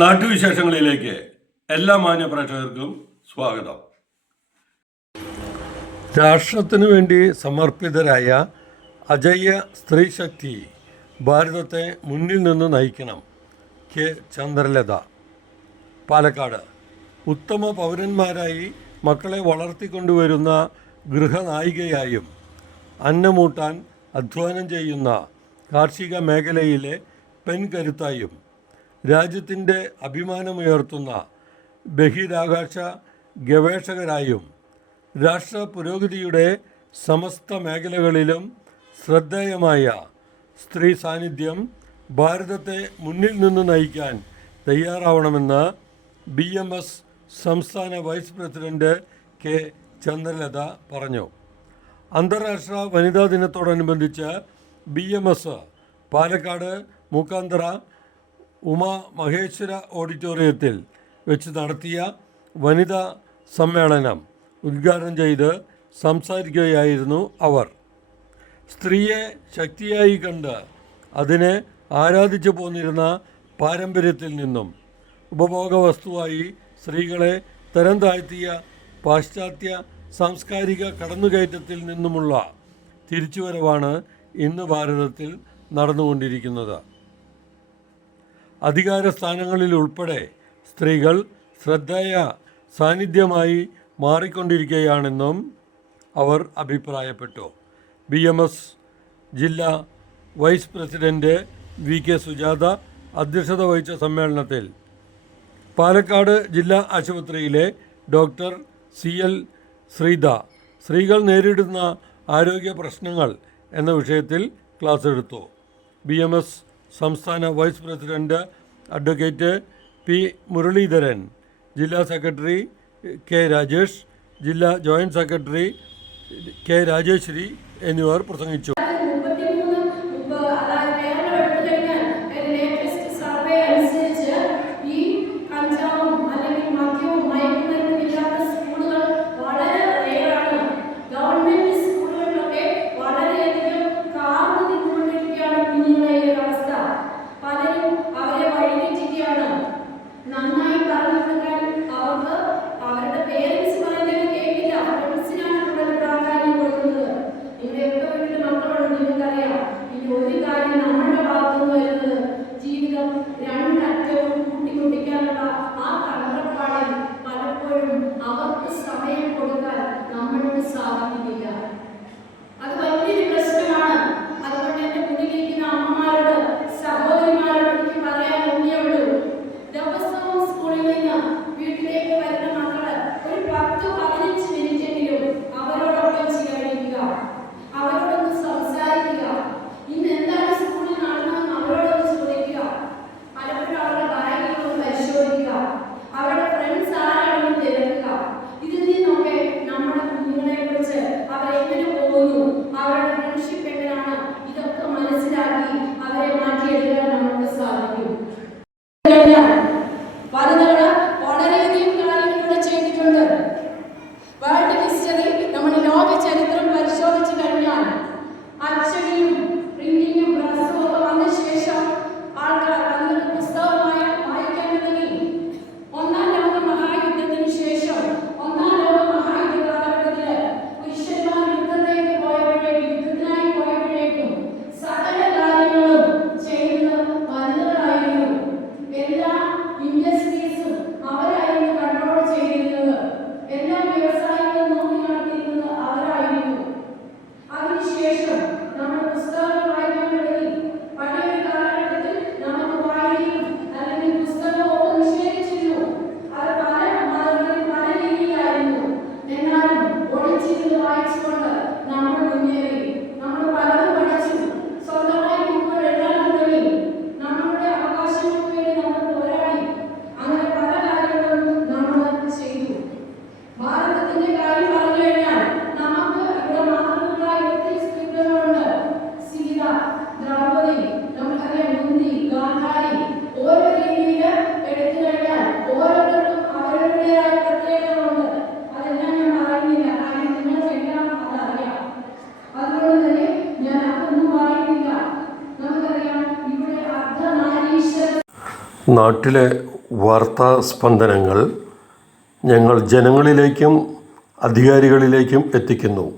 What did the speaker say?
നാട്ടുവിശേഷങ്ങളിലേക്ക് എല്ലാ മാന്യ പ്രേക്ഷകർക്കും സ്വാഗതം. രാഷ്ട്രത്തിനു വേണ്ടി സമർപ്പിതരായ അജയ്യ സ്ത്രീശക്തി ഭാരതത്തെ മുന്നിൽ നിന്ന് നയിക്കണം. കെ ചന്ദ്രലത, പാലക്കാട്. ഉത്തമ പൗരന്മാരായി മക്കളെ വളർത്തിക്കൊണ്ടുവരുന്ന ഗൃഹനായികയായും അന്നമൂട്ടാൻ അധ്വാനം ചെയ്യുന്ന കാർഷിക മേഖലയിലെ പെൺകരുത്തായും രാജ്യത്തിൻ്റെ അഭിമാനമുയർത്തുന്ന ബഹിരാകാശ ഗവേഷകരായും രാഷ്ട്ര പുരോഗതിയുടെ സമസ്ത മേഖലകളിലും ശ്രദ്ധേയമായ സ്ത്രീ സാന്നിധ്യം ഭാരതത്തെ മുന്നിൽ നിന്ന് നയിക്കാൻ തയ്യാറാവണമെന്ന് BMS സംസ്ഥാന വൈസ് പ്രസിഡന്റ് കെ ചന്ദ്രലത പറഞ്ഞു. അന്താരാഷ്ട്ര വനിതാ ദിനത്തോടനുബന്ധിച്ച് BMS പാലക്കാട് മൂക്കാന്തറ ഉമാ മഹേശ്വര ഓഡിറ്റോറിയത്തിൽ വെച്ച് നടത്തിയ വനിതാ സമ്മേളനം ഉദ്ഘാടനം ചെയ്ത് സംസാരിക്കുകയായിരുന്നു അവർ. സ്ത്രീയെ ശക്തിയായി കണ്ട് അതിനെ ആരാധിച്ചു പോന്നിരുന്ന പാരമ്പര്യത്തിൽ നിന്നും ഉപഭോഗ വസ്തുവായി സ്ത്രീകളെ തരം താഴ്ത്തിയ പാശ്ചാത്യ സാംസ്കാരിക കടന്നുകയറ്റത്തിൽ നിന്നുമുള്ള തിരിച്ചുവരവാണ് ഇന്ന് ഭാരതത്തിൽ നടന്നുകൊണ്ടിരിക്കുന്നത്. അധികാര സ്ഥാനങ്ങളിൽ ഉൾപ്പെടെ സ്ത്രീകൾ ശ്രദ്ധേയ സാന്നിധ്യമായി മാറിക്കൊണ്ടിരിക്കുകയാണെന്നും അവർ അഭിപ്രായപ്പെട്ടു. BMS ജില്ലാ വൈസ് പ്രസിഡന്റ് VK സുജാത അധ്യക്ഷത വഹിച്ച സമ്മേളനത്തിൽ പാലക്കാട് ജില്ലാ ആശുപത്രിയിലെ ഡോക്ടർ CL ശ്രീധ സ്ത്രീകൾ നേരിടുന്ന ആരോഗ്യ പ്രശ്നങ്ങൾ എന്ന വിഷയത്തിൽ ക്ലാസ് എടുത്തു. BMS സംസ്ഥാന vice president advocate P Muraleedharan, ജില്ലാ സെക്രട്ടറി K രാജേഷ്, ജില്ലാ ജോയിൻറ്റ് സെക്രട്ടറി K രാജേശ്വരി എന്നിവർ പ്രസംഗിച്ചു. നാട്ടിലെ വാർത്താ സ്പന്ദനങ്ങൾ ഞങ്ങൾ ജനങ്ങളിലേക്കും അധികാരികളിലേക്കും എത്തിക്കുന്നു.